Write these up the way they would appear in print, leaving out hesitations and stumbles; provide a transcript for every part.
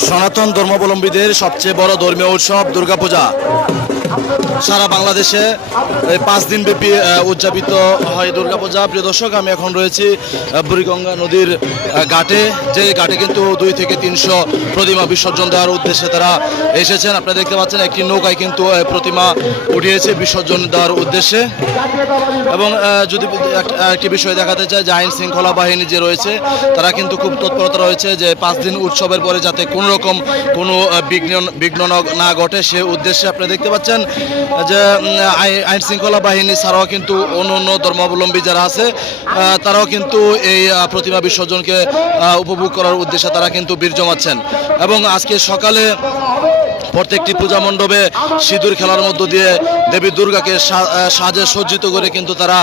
সনাতন ধর্মাবলম্বীদের সবচেয়ে বড় ধর্মীয় উৎসব দুর্গাপূজা সারা বাংলাদেশে 5 দিন ব্যাপী উদযাপিত হয় দুর্গাপূজা। প্রিয় দর্শক, আমি এখন রয়েছি বুড়িগঙ্গা নদীর ঘাটে, যে ঘাটে কিন্তু 2 থেকে 300 প্রতিমা বিসর্জন দেওয়ার উদ্দেশ্যে তারা এসেছেন। আপনারা দেখতে পাচ্ছেন একটি নৌকায় কিন্তু প্রতিমা উঠিয়েছে বিসর্জন দেওয়ার উদ্দেশ্যে। এবং যদি একটি বিষয় দেখাতে চাই যে আইন শৃঙ্খলা বাহিনী যে রয়েছে তারা কিন্তু খুব তৎপরতা রয়েছে যে 5 দিন উৎসবের পরে যাতে কোনো রকম কোনো বিঘ্ন না ঘটে সে উদ্দেশ্যে। আপনারা দেখতে পাচ্ছেন যে আইন শৃঙ্খলা বাহিনী ছাড়াও কিন্তু অন্য ধর্মাবলম্বী যারা আছে তারাও কিন্তু এই প্রতিমা বিসর্জনকে উপভোগ করার উদ্দেশ্যে তারা কিন্তু বীর জমাচ্ছেন। এবং আজকে সকালে প্রত্যেকটি পূজা মণ্ডপে সিঁদুর খেলার মধ্য দিয়ে দেবী দুর্গাকে সাজে সজ্জিত করে কিন্তু তারা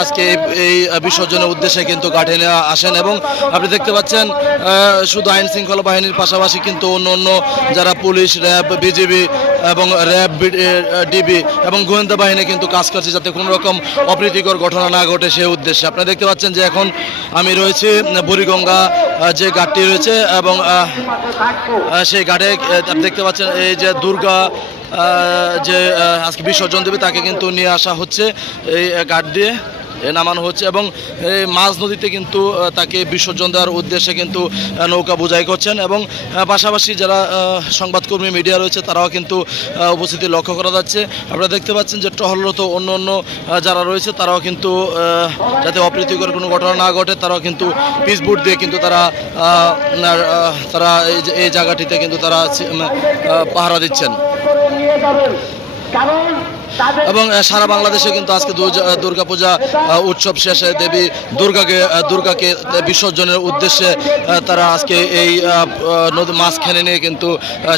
আজকে এই বিসর্জনের উদ্দেশ্যে কিন্তু ঘাটে নিয়ে আসেন। এবং আপনি দেখতে পাচ্ছেন শুধু আইন শৃঙ্খলা বাহিনীর পাশাপাশি কিন্তু অন্য যারা পুলিশ, র্যাব, বিজিবি এবং র্যাব, ডিবি এবং গোয়েন্দা বাহিনী কিন্তু কাজ করছে যাতে কোনো রকম অপ্রীতিকর ঘটনা না ঘটে সেই উদ্দেশ্যে। আপনারা দেখতে পাচ্ছেন যে এখন আমি রয়েছি বুড়িগঙ্গা যে ঘাটটি রয়েছে এবং সেই ঘাটে দেখতে পাচ্ছেন এই যে দুর্গা যে আজকে বিসর্জন দেবে তাকে কিন্তু নিয়ে আসা হচ্ছে এই ঘাট দিয়ে নামানো হচ্ছে। এবং এই মাঝ নদীতে কিন্তু তাকে বিসর্জন দেওয়ার উদ্দেশ্যে কিন্তু নৌকা বোঝাই করছেন। এবং পাশাপাশি যারা সংবাদকর্মী মিডিয়া রয়েছে তারাও কিন্তু উপস্থিতি লক্ষ্য করা যাচ্ছে। আপনারা দেখতে পাচ্ছেন যে টহলরত অন্য যারা রয়েছে তারাও কিন্তু যাতে অপ্রীতিকর কোনো ঘটনা না ঘটে তারাও কিন্তু পিচবোর্ড দিয়ে কিন্তু তারা এই জায়গাটিতে কিন্তু তারা পাহারা দিচ্ছেন। এবং সারা বাংলাদেশে কিন্তু আজকে দুর্গাপূজা উৎসব শেষে দেবী দুর্গাকে বিসর্জনের উদ্দেশ্যে তারা আজকে এই নদী মাঝখানে নিয়ে কিন্তু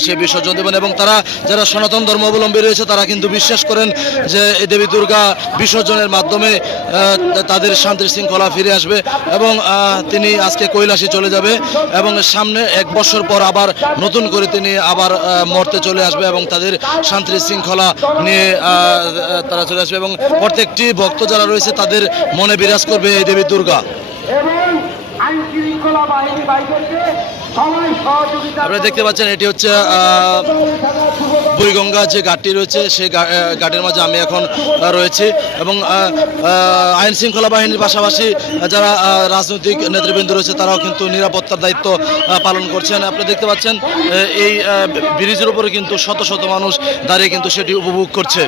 সে বিসর্জন দেবেন। এবং তারা যারা সনাতন ধর্মাবলম্বী রয়েছে তারা কিন্তু বিশ্বাস করেন যে এই দেবী দুর্গা বিসর্জনের মাধ্যমে তাদের শান্তি শৃঙ্খলা ফিরে আসবে এবং তিনি আজকে কৈলাসে চলে যাবে এবং সামনে 1 বছর পর আবার নতুন করে তিনি আবার মর্তে চলে আসবে এবং তাদের শান্তি শৃঙ্খলা নিয়ে তারা চলে আসবে। এবং প্রত্যেকটি ভক্ত যারা রয়েছে তাদের মনে বিরাজ করবে এই দেবী দুর্গা। আপনারা দেখতে পাচ্ছেন এটি হচ্ছে বুড়িগঙ্গা যে ঘাটটি রয়েছে সেই ঘাটের মাঝে আমি এখন রয়েছি। এবং আইন শৃঙ্খলা বাহিনীর পাশাপাশি যারা রাজনৈতিক নেতৃবৃন্দ রয়েছে তারাও কিন্তু নিরাপত্তার দায়িত্ব পালন করছেন। আপনি দেখতে পাচ্ছেন এই ব্রিজের উপরে কিন্তু শত শত মানুষ দাঁড়িয়ে কিন্তু সেটি উপভোগ করছে।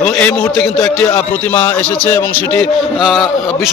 এবং এই মুহূর্তে কিন্তু একটি প্রতিমা এসেছে এবং সেটি